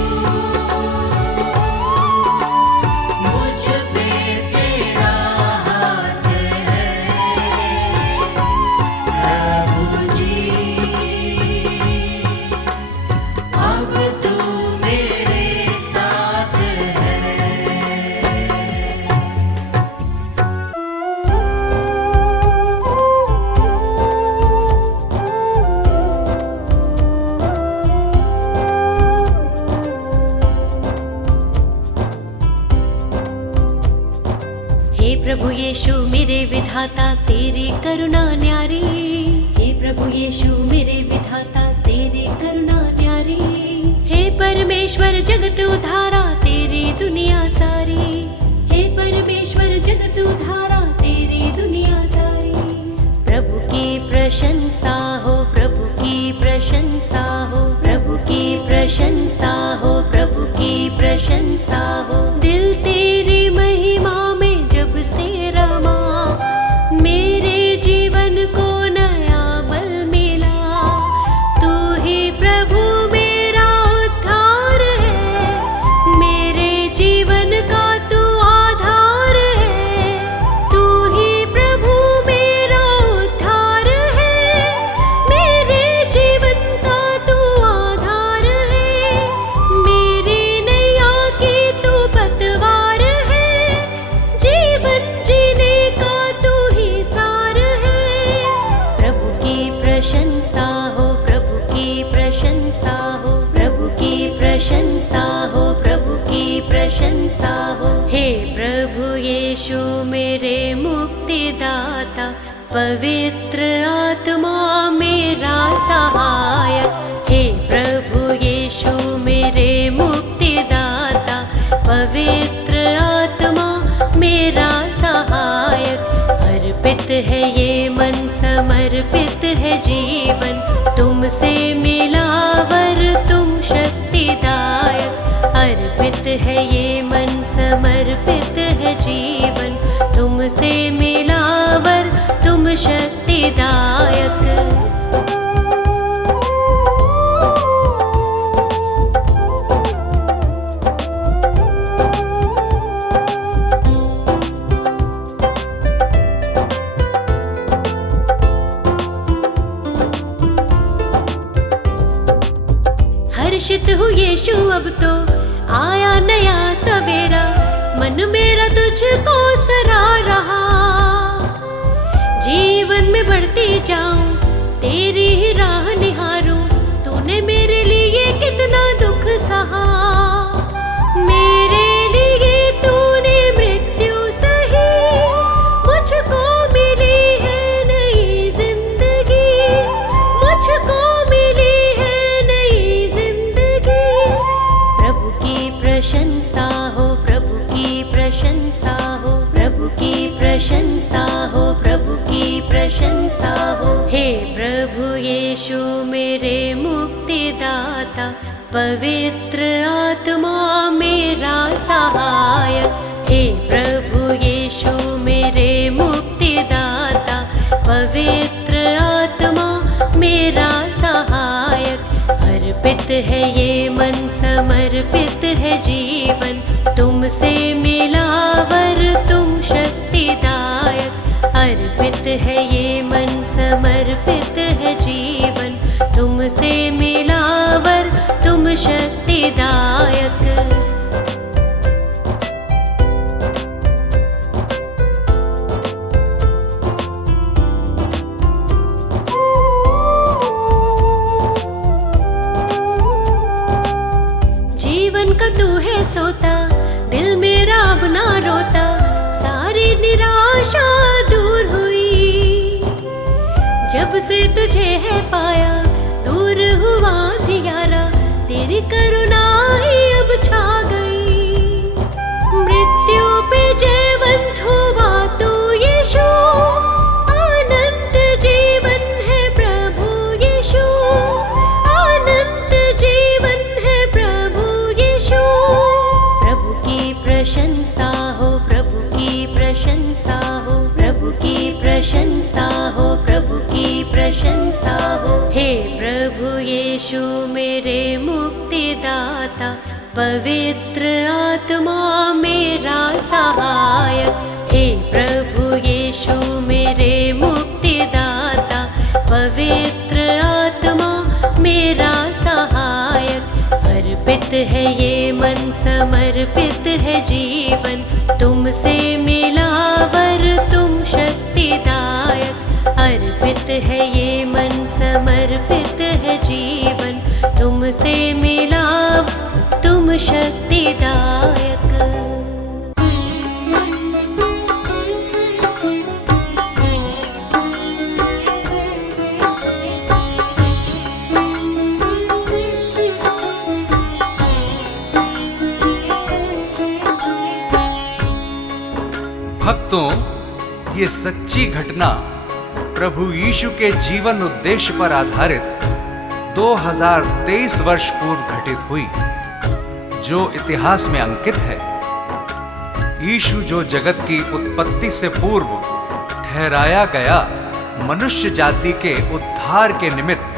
मुझ पे तेरा हाथ है। प्रभु जी अब तू मेरे साथ है। हे प्रभु यीशु मेरे विधाता तेरी करुणा न्यारी। हे प्रभु यीशु मेरे विधाता तेरी करुणा न्यारी। हे परमेश्वर जगत उधारा तेरी दुनिया सारी। हे परमेश्वर जगत उधारा तेरी दुनिया सारी। प्रभु की प्रशंसा हो, प्रभु की प्रशंसा हो, प्रभु की प्रशंसा हो, प्रभु की प्रशंसा हो। दिल तेरी महिमा में जब से रमा, मेरे जीवन को नया बल मिला। तू ही प्रभु मेरा उद्धार है, मेरे जीवन का तू आधार है। तू ही प्रभु मेरा उद्धार है, मेरे जीवन का तू आधार है। मेरी नैया की तू पतवार है, जीवन जीने का तू ही सार है। प्रभु की प्रशंसा हो, प्रभु की प्रशंसा हो, प्रभु की प्रशंसा हो, प्रभु की प्रशंसा हो। हे प्रभु यीशु मेरे मुक्तिदाता, पवित्र आत्मा मेरा सहायक। हे प्रभु यीशु मेरे मुक्तिदाता, पवित्र आत्मा मेरा सहायक। अर्पित है ये मन, समर्पित है जीवन, तुमसे मिलावर तुम शक्तिदायक। अर्पित है ये मन, समर्पित है जीवन, तुमसे मिलावर तुम शक्तिदायक। हर्षित हूँ यीशु अब तो आया नया सवेरा, मन मेरा तुझको सरा रहा। जीवन में बढ़ती जाऊं, तेरी ही राह निहारूं। तूने मेरे लिए कितना दुख सहा, मेरे लिए तूने मृत्यु सही। मुझको मिली है नई जिंदगी, मुझको मिली है नई जिंदगी। प्रभु की प्रशंसा हो, प्रभु की प्रशंसा हो, प्रभु की प्रशंसा हो, प्रभु की प्रशंसा हो। हे प्रभु यीशु मेरे मुक्तिदाता, पवित्र आत्मा मेरा सहायक। हे प्रभु यीशु मेरे मुक्तिदाता, पवित्र आत्मा मेरा सहायक। अर्पित है ये मन समर्पित है जीवन, तुमसे मिलावर तुम शक्तिदायक। अर्पित है ये मन समर्पित है जीवन, तुमसे मिलावर तुम शक्तिदायक। जीवन का तू है सोता, दिल मेरा अब ना रोता, सारी निराशा दूर हुई। जब से तुझे है पाया, दूर हुआ अंधियारा, तेरी करुणा ही अब छा गई। मृत्यु पे जयवंत हुआ तू यीशु, अनंत जीवन है प्रभु यीशु, अनंत जीवन है प्रभु यीशु। प्रभु की प्रशंसा हो, प्रभु की प्रशंसा हो, प्रभु की प्रशंसा हो, प्रभु की प्रशंसा हो। हे प्रभु यीशु मेरे मुक्तिदाता, पवित्र आत्मा मेरा सहायक। हे प्रभु यीशु मेरे मुक्तिदाता, पवित्र आत्मा मेरा सहायक। अर्पित है ये मन समर्पित है जीवन, तुमसे मिलावर तुम शक्तिदायक। अर्पित है ये मन समर्पित है जीवन, तुमसे मिलाव तुम शक्तिदायक। भक्तों, ये सच्ची घटना प्रभु यीशु के जीवन उद्देश्य पर आधारित 2023 वर्ष पूर्व घटित हुई, जो इतिहास में अंकित है। यीशु जो जगत की उत्पत्ति से पूर्व ठहराया गया मनुष्य जाति के उद्धार के निमित्त,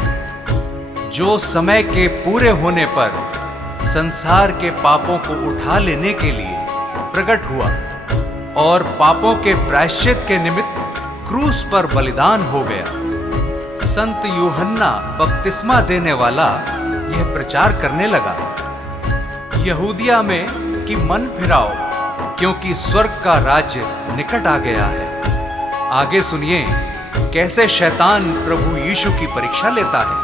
जो समय के पूरे होने पर संसार के पापों को उठा लेने के लिए प्रकट हुआ और पापों के प्रायश्चित के निमित्त क्रूस पर बलिदान हो गया। संत यूहन्ना बपतिस्मा देने वाला यह प्रचार करने लगा, यहूदिया में कि मन फिराओ, क्योंकि स्वर्ग का राज्य निकट आ गया है। आगे सुनिए कैसे शैतान प्रभु यीशु की परीक्षा लेता है।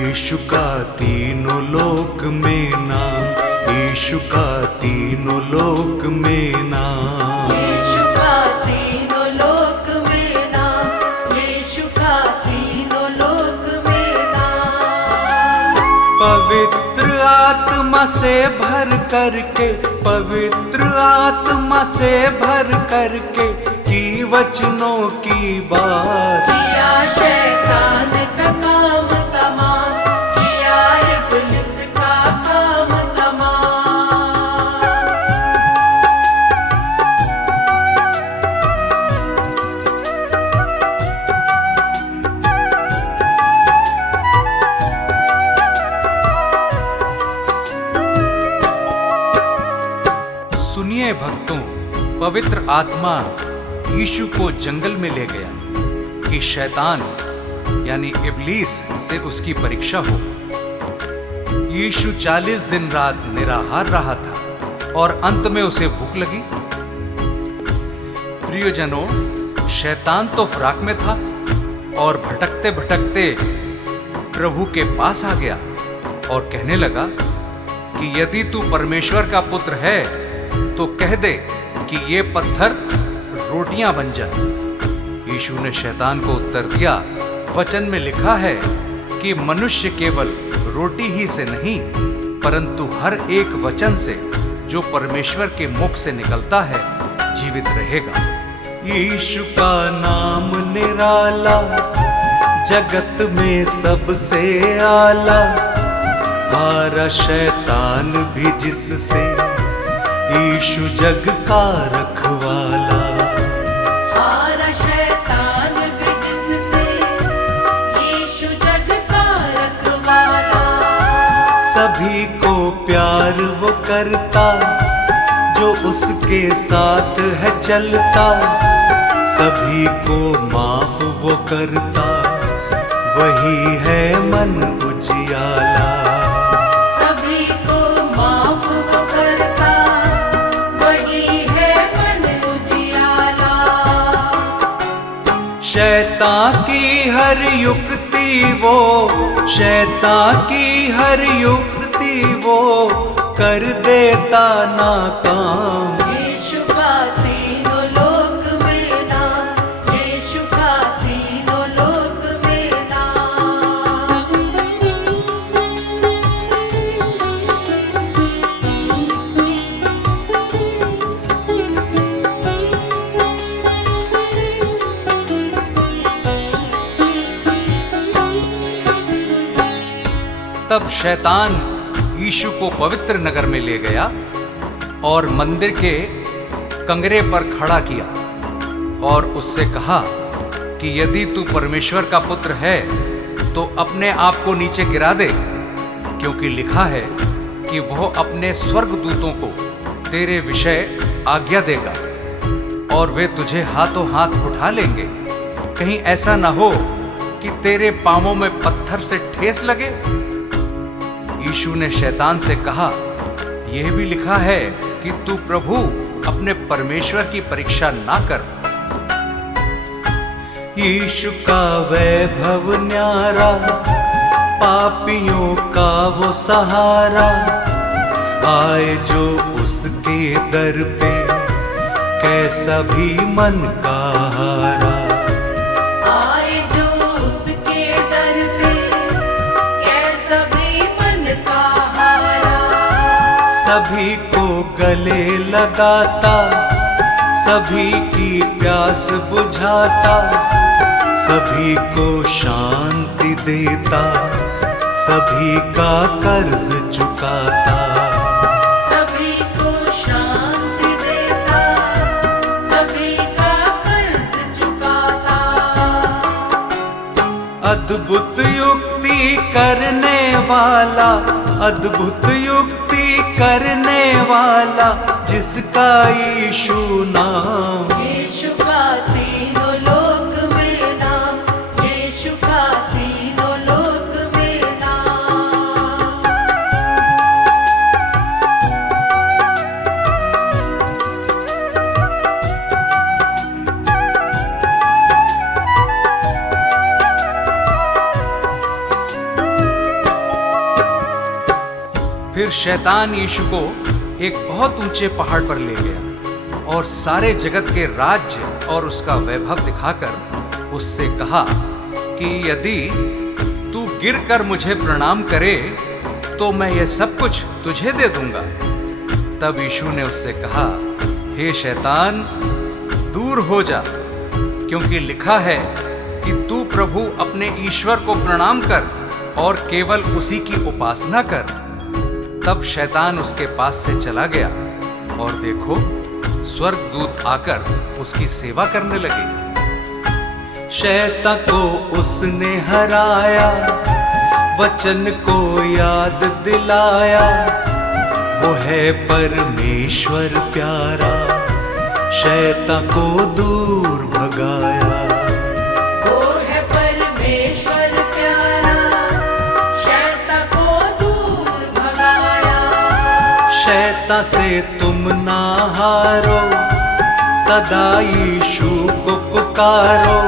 यीशु का तीनों लोक में नाम, यीशु का तीनों लोक में नाम, यीशु का तीनों लोक में नाम, यीशु का तीनों लोक में नाम। पवित्र आत्मा से भर करके, पवित्र आत्मा से भर करके की वचनों की बात, किया शैतान का काम तमाम, किया इब्लिस का काम तमाम। सुनिए भक्तों, पवित्र आत्मा यीशु को जंगल में ले गया कि शैतान यानी इब्लीस से उसकी परीक्षा हो। यीशु 40 दिन रात निराहार रहा था और अंत में उसे भूख लगी। प्रियजनों, शैतान तो फराक में था और भटकते भटकते प्रभु के पास आ गया और कहने लगा कि यदि तू परमेश्वर का पुत्र है तो कह दे कि ये पत्थर रोटियां बन जाए। यीशु ने शैतान को उत्तर दिया, वचन में लिखा है कि मनुष्य केवल रोटी ही से नहीं परंतु हर एक वचन से जो परमेश्वर के मुख से निकलता है जीवित रहेगा। यीशु का नाम निराला, जगत में सबसे आला, हारा शैतान भी जिससे, यीशु जग का रखवाला। हारा शैतान भी जिससे, यीशु जग का सभी को प्यार वो करता जो उसके साथ है चलता, सभी को माफ वो करता वही है मन उजियाला। सभी को माफ वो करता वही है मन उजियाला। शैतान की हर युक्ति वो, शैतान की हर युक्ति वो कर देता नाकाम। यीशु का तीनों लोक में नाम, यीशु का तीनों लोक में नाम। तब शैतान यीशु को पवित्र नगर में ले गया और मंदिर के कंगरे पर खड़ा किया और उससे कहा कि यदि तू परमेश्वर का पुत्र है तो अपने आप को नीचे गिरा दे, क्योंकि लिखा है कि वह अपने स्वर्गदूतों को तेरे विषय आज्ञा देगा और वे तुझे हाथों हाथ उठा लेंगे, कहीं ऐसा ना हो कि तेरे पांवों में पत्थर से ठेस लगे। यीशु ने शैतान से कहा, यह भी लिखा है कि तू प्रभु अपने परमेश्वर की परीक्षा ना कर। यीशु का वैभव न्यारा, पापियों का वो सहारा, आए जो उसके दर पे कैसा भी मन का हारा। आए जो उसके दर पे कैसा भी मन का हारा। सभी को गले लगाता, सभी की प्यास बुझाता, सभी को शांति देता, सभी का कर्ज चुकाता। सभी को शांति देता, सभी का कर्ज चुकाता। अद्भुत युक्ति करने वाला, अद्भुत युक्ति करने वाला, जिसका यीशु नाम। यीशु का तीनों लोक में नाम, यीशु का तीनों लोक में नाम। फिर शैतान यीशु को एक बहुत ऊंचे पहाड़ पर ले गया और सारे जगत के राज्य और उसका वैभव दिखाकर उससे कहा कि यदि तू गिरकर मुझे प्रणाम करे तो मैं यह सब कुछ तुझे दे दूंगा। तब यीशु ने उससे कहा, हे शैतान, दूर हो जा, क्योंकि लिखा है कि तू प्रभु अपने ईश्वर को प्रणाम कर और केवल उसी की उपासना कर। तब शैतान उसके पास से चला गया और देखो, स्वर्गदूत आकर उसकी सेवा करने लगे। शैतान को उसने हराया, वचन को याद दिलाया, वो है परमेश्वर प्यारा, शैतान को दूर भगाया। वो है परमेश्वर प्यारा, शैतान को दूर भगाया। शैतान से तुम ना हारो, सदा यीशु को पुकारो,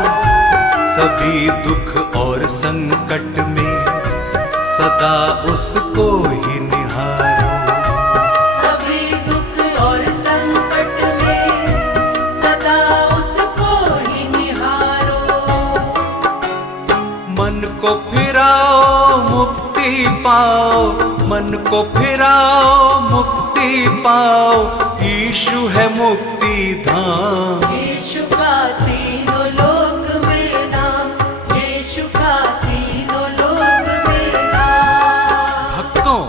सभी दुख और संकट में सदा उसको ही निहारो। सभी दुख और संकट में सदा उसको ही निहारो। मन को फिराओ मुक्ति पाओ, मन को फिराओ मुक्ति पाओ, यीशु है मुक्ति धाम। यीशु का तीनों लोक में नाम, यीशु का तीनों लोक में नाम। भक्तों,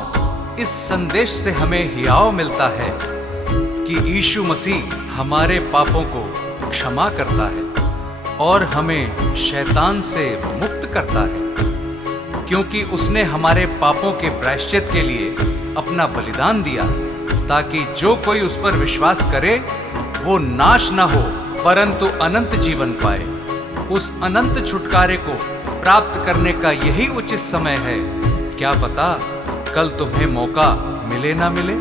इस संदेश से हमें हियाव मिलता है कि यीशु मसीह हमारे पापों को क्षमा करता है और हमें शैतान से मुक्त करता है। क्योंकि उसने हमारे पापों के प्रायश्चित के लिए अपना बलिदान दिया, ताकि जो कोई उस पर विश्वास करे वो नाश न हो परंतु अनंत जीवन पाए। उस अनंत छुटकारे को प्राप्त करने का यही उचित समय है। क्या पता कल तुम्हें मौका मिले ना मिले।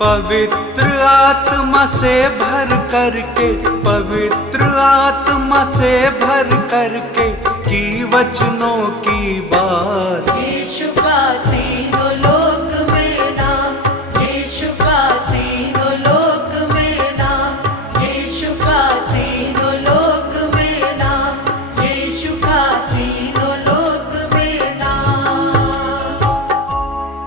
पवित्र आत्मा से भर करके, पवित्र आत्मा से भर करके की वचनों की बात,